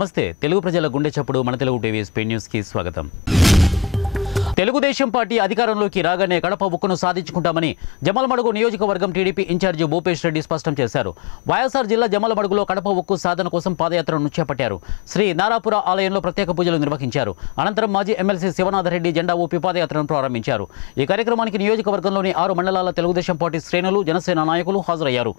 నమస్తే తెలుగు ప్రజల గుండె చప్పుడు మన తెలుగు టీవీ స్పీడ్ న్యూస్ కి స్వాగతం. తెలుగుదేశం పార్టీ అధికారంలోకి రాగానే కడప ఉక్కును సాధించుకుంటామని జమ్మలమడుగు నియోజకవర్గం టీడీపీ ఇన్ఛార్జి భూపేష్ రెడ్డి స్పష్టం చేశారు. వైఎస్ఆర్ జిల్లా జమ్మలమడుగులో కడప ఉక్కు సాధన కోసం పాదయాత్రను చేపట్టారు. శ్రీ నారాపుర ఆలయంలో ప్రత్యేక పూజలు నిర్వహించారు. అనంతరం మాజీ ఎమ్మెల్సీ శివనాథరెడ్డి జెండా ఊపి పాదయాత్రను ప్రారంభించారు. ఈ కార్యక్రమానికి నియోజకవర్గంలోని 6 మండలాల తెలుగుదేశం పార్టీ శ్రేణులు, జనసేన నాయకులు హాజరయ్యారు.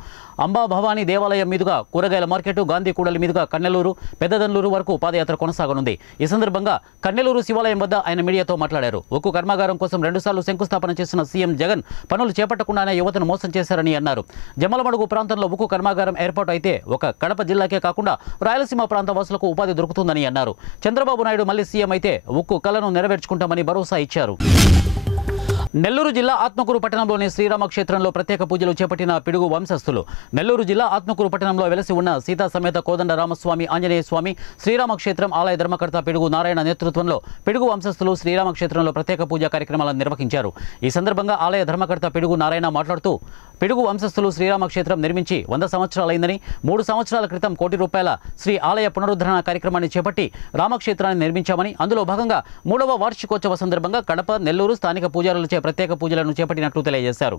అంబా భవానీ దేవాలయం మీదుగా కూరగాయల మార్కెట్, గాంధీ కూడలి మీదుగా కన్నెలూరు, పెద్దదన్లూరు వరకు పాదయాత్ర కొనసాగనుంది. ఈ సందర్భంగా కన్నెలూరు శివాలయం వద్ద ఆయన మీడియాతో మాట్లాడారు. ఉక్కు కర్మాగారం కోసం 2 సార్లు శంకుస్థాపన చేసిన సీఎం జగన్ పనులు చేపట్టకుండానే యువతను మోసం చేశారని అన్నారు. జమ్మలమడుగు ప్రాంతంలో ఉక్కు కర్మాగారం ఏర్పాటు అయితే ఒక కడప జిల్లాకే కాకుండా రాయలసీమ ప్రాంత వాసులకు ఉపాధి దొరుకుతుందని అన్నారు. చంద్రబాబు నాయుడు మళ్లీ సీఎం అయితే ఉక్కు కలను నెరవేర్చుకుంటామని భరోసా ఇచ్చారు. నెల్లూరు జిల్లా ఆత్మకూరు పట్టణంలోని శ్రీరామ క్షేత్రంలో ప్రత్యేక పూజలు చేపట్టిన పిడుగు వంశస్థులు. నెల్లూరు జిల్లా ఆత్మకూరు పట్టణంలో వెలసి ఉన్న సీతా సమేత కోదండ రామస్వామి ఆంజనేయ స్వామి శ్రీరామ క్షేత్రం ఆలయ ధర్మకర్త పిడుగు నారాయణ నేతృత్వంలో పిడుగు వంశస్థులు శ్రీరామ క్షేత్రంలో ప్రత్యేక పూజా కార్యక్రమాలను నిర్వహించారు. ఈ సందర్భంగా ఆలయ ధర్మకర్త పిడుగు నారాయణ మాట్లాడుతూ, పిడుగు వంశస్థులు శ్రీరామ క్షేత్రం నిర్మించి 100 సంవత్సరాలైందని, 3 సంవత్సరాల క్రితం ₹1 కోటి శ్రీ ఆలయ పునరుద్ధరణ కార్యక్రమాన్ని చేపట్టి రామక్షేత్రాన్ని నిర్మించామని, అందులో భాగంగా 3వ వార్షికోత్సవ సందర్భంగా కడప, నెల్లూరు స్థానిక పూజారులచే ప్రత్యేక పూజలను చేపట్టినట్లు తెలియజేశారు.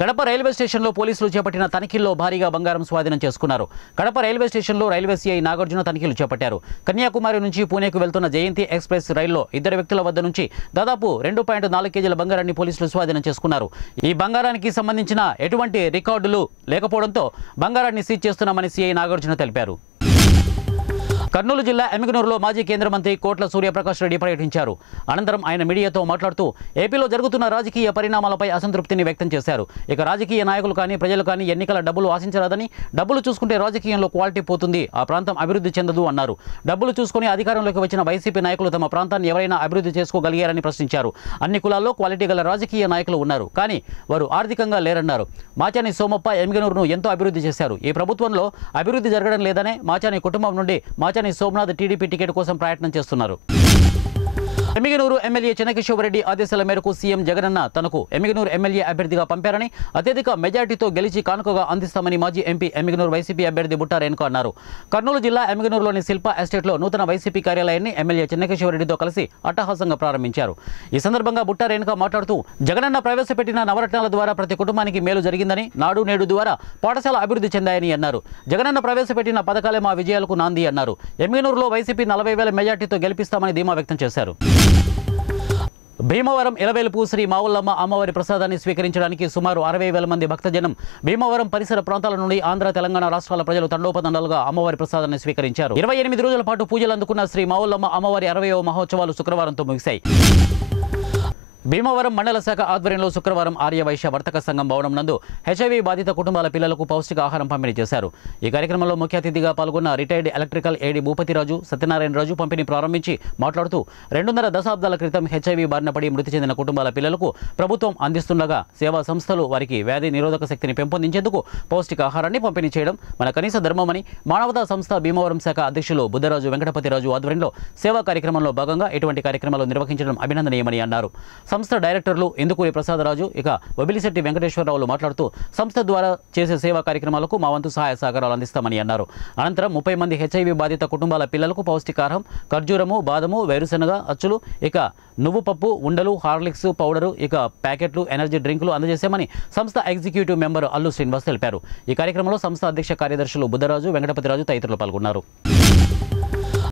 కడప రైల్వే స్టేషన్లో పోలీసులు చేపట్టిన తనిఖీల్లో భారీగా బంగారం స్వాధీనం చేసుకున్నారు. కడప రైల్వే స్టేషన్లో రైల్వే సీఐ నాగార్జున తనిఖీలు చేపట్టారు. కన్యాకుమారి నుంచి పూణేకు వెళ్తున్న జయంతి ఎక్స్ప్రెస్ రైల్లో 2 వ్యక్తుల వద్ద నుంచి దాదాపు 2.4 కేజీల బంగారాన్ని పోలీసులు స్వాధీనం చేసుకున్నారు. ఈ బంగారానికి సంబంధించిన ఎటువంటి రికార్డులు లేకపోవడంతో బంగారాన్ని సీజ్ చేస్తున్నామని సీఐ నాగార్జున తెలిపారు. కర్నూలు జిల్లా ఎమ్మిగనూరులో మాజీ కేంద్ర మంత్రి కోట్ల సూర్యప్రకాష్ రెడ్డి పర్యటించారు. అనంతరం ఆయన మీడియాతో మాట్లాడుతూ ఏపీలో జరుగుతున్న రాజకీయ పరిణామాలపై అసంతృప్తిని వ్యక్తం చేశారు. ఇక రాజకీయ నాయకులు కానీ ప్రజలు కానీ ఎన్నికల డబ్బులు ఆశించరాదని, డబ్బులు చూసుకుంటే రాజకీయంలో క్వాలిటీ పోతుంది, ఆ ప్రాంతం అభివృద్ధి చెందదు అన్నారు. డబ్బులు చూసుకుని అధికారంలోకి వచ్చిన వైసీపీ నాయకులు తమ ప్రాంతాన్ని ఎవరైనా అభివృద్ధి చేసుకోగలిగారని ప్రశ్నించారు. అన్ని కులాల్లో క్వాలిటీ గల రాజకీయ నాయకులు ఉన్నారు, కానీ వారు ఆర్థికంగా లేరన్నారు. మాచాని సోమప్ప ఎమ్మిగనూరును ఎంతో అభివృద్ధి చేశారు. ఈ ప్రభుత్వంలో అభివృద్ధి జరగడం లేదనే మాచాని కుటుంబం నుండి మాచాని సోమనాథ్ టీడీపీ టికెట్ కోసం ప్రయత్నం చేస్తున్నారు. ఎమ్మిగనూరు ఎమ్మెల్యే చెన్నకేశవ రెడ్డి ఆదేశాల మేరకు సీఎం జగనన్న తనకు ఎమ్మిగనూరు ఎమ్మెల్యే అభ్యర్థిగా పంపారని, అత్యధిక మెజార్టీతో గెలిచి కానుకగా అందిస్తామని మాజీ ఎంపీ ఎమ్మిగనూరు వైసీపీ అభ్యర్థి బుట్టా రేణుక అన్నారు. కర్నూలు జిల్లా ఎమ్మిగనూరులోని శిల్ప ఎస్టేట్లో నూతన వైసీపీ కార్యాలయాన్ని ఎమ్మెల్యే చెన్నకేశవ రెడ్డితో కలిసి అట్టహాసంగా ప్రారంభించారు. ఈ సందర్భంగా బుట్టా రేణుక మాట్లాడుతూ, జగనన్న ప్రవేశపెట్టిన నవరత్నాల ద్వారా ప్రతి కుటుంబానికి మేలు జరిగిందని, నాడు నేడు ద్వారా పాఠశాల అభివృద్ధి చెందాయని అన్నారు. జగనన్న ప్రవేశపెట్టిన పథకాలే మా విజయాలకు నాంది అన్నారు. ఎమ్మిగనూరులో వైసీపీ 40,000 మెజార్టీతో గెలిపిస్తామని ధీమా వ్యక్తం చేశారు. భీమవరం ఇలవేలుపు శ్రీ మావుల్లమ్మ అమ్మవారి ప్రసాదాన్ని స్వీకరించడానికి సుమారు 60,000 మంది భక్తజనం భీమవరం పరిసర ప్రాంతాల నుండి ఆంధ్ర, తెలంగాణ రాష్ట్రాల ప్రజలు తండోపతండాలుగా అమ్మవారి ప్రసాదాన్ని స్వీకరించారు. 28 రోజుల పాటు పూజలు అందుకున్న శ్రీ మావుల్లమ్మ అమ్మవారి 60వ మహోత్సవాలు శుక్రవారంతో ముగిశాయి. భీమవరం మండల శాఖ ఆధ్వర్యంలో శుక్రవారం ఆర్యవైశ్య వర్తక సంఘం భవనం నందు హెచ్ఐవి బాధిత కుటుంబాల పిల్లలకు పౌష్టిక ఆహారం పంపిణీ చేశారు. ఈ కార్యక్రమంలో ముఖ్య అతిథిగా పాల్గొన్న రిటైర్డ్ ఎలక్ట్రికల్ ఏడీ భూపతిరాజు సత్యనారాయణరాజు పంపిణీ ప్రారంభించి మాట్లాడుతూ, 2.5 దశాబ్దాల క్రితం హెచ్ఐవి బారిన పడి మృతి చెందిన కుటుంబాల పిల్లలకు ప్రభుత్వం అందిస్తుండగా సేవా సంస్థలు వారికి వ్యాధి నిరోధక శక్తిని పెంపొందించేందుకు పౌష్టిక ఆహారాన్ని పంపిణీ చేయడం మన కనీస ధర్మమని మానవతా సంస్థ భీమవరం శాఖ అధ్యక్షులు బుద్ధరాజు వెంకటపతిరాజు ఆధ్వర్యంలో సేవా కార్యక్రమంలో భాగంగా ఇటువంటి కార్యక్రమాలు నిర్వహించడం అభినందనీయమని అన్నారు. సంస్థ డైరెక్టర్లు ఇందుకూరి ప్రసాదరాజు ఇక వబిలిశెట్టి వెంకటేశ్వరరావులు మాట్లాడుతూ, సంస్థ ద్వారా చేసే సేవా కార్యక్రమాలకు మా వంతు సహాయ సహకారాలు అందిస్తామని అన్నారు. అనంతరం 30 మంది హెచ్ఐవి బాధిత కుటుంబాల పిల్లలకు పౌష్టికాహారం, ఖర్జూరము, బాదము, వేరుశనగ అచ్చులు, ఇక నువ్వు పప్పు, ఉండలు, హార్లిక్స్ పౌడరు, ఇక ప్యాకెట్లు, ఎనర్జీ డ్రింకులు అందజేశామని సంస్థ ఎగ్జిక్యూటివ్ మెంబర్ అల్లు శ్రీనివాస్ తెలిపారు. ఈ కార్యక్రమంలో సంస్థ అధ్యక్ష కార్యదర్శులు బుద్ధరాజు, వెంకటపతిరాజు తదితరులు పాల్గొన్నారు.